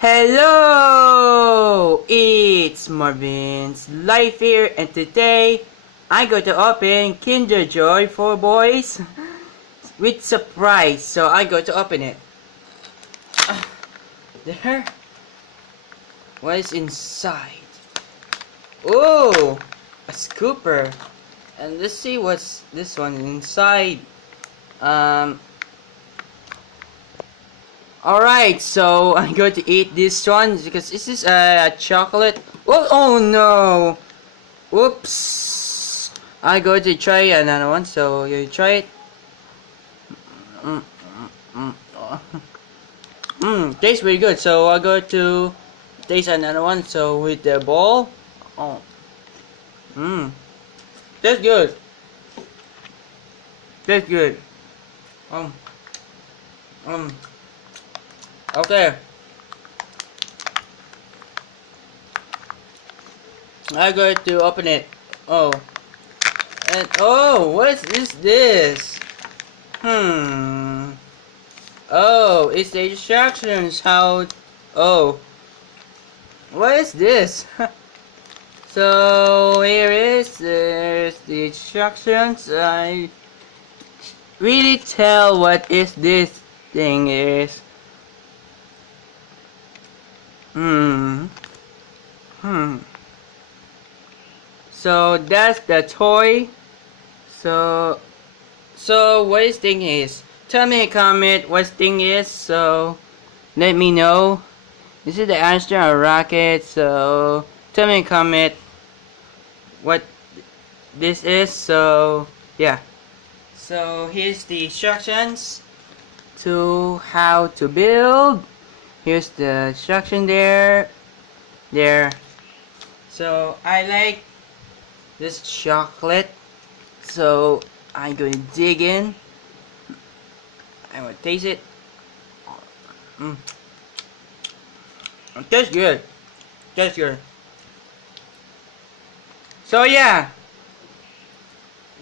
Hello! It's Marvin's Life here, and today I go to open Kinder Joy for boys with surprise. So I go to open it. There. What is inside? Oh, a scooper. And let's see what's this one inside. Alright, so I'm going to eat this one because this is a chocolate. Oh no! Oops! I'm going to try another one, so you try it. Tastes pretty good, so I go to taste another one, so with the ball. Oh. That's good. That's good. Okay. I'm going to open it. Oh. And oh, what is this? Oh, it's the instructions how. Oh. What is this? So there's the instructions. I really tell what is this thing is. So that's the toy. So what this thing is? Tell me in a comment what this thing is. So let me know. This is the astronaut rocket. So tell me in a comment what this is. So yeah. So here's the instructions to how to build. Here's the instruction there. So I like this chocolate, so I'm going to dig in. I will taste it. It tastes good. Tastes good. So yeah,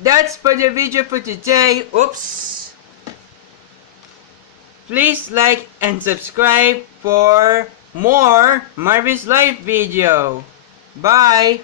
that's for the video for today. Oops. Please like and subscribe for more Marvin's Life video. Bye.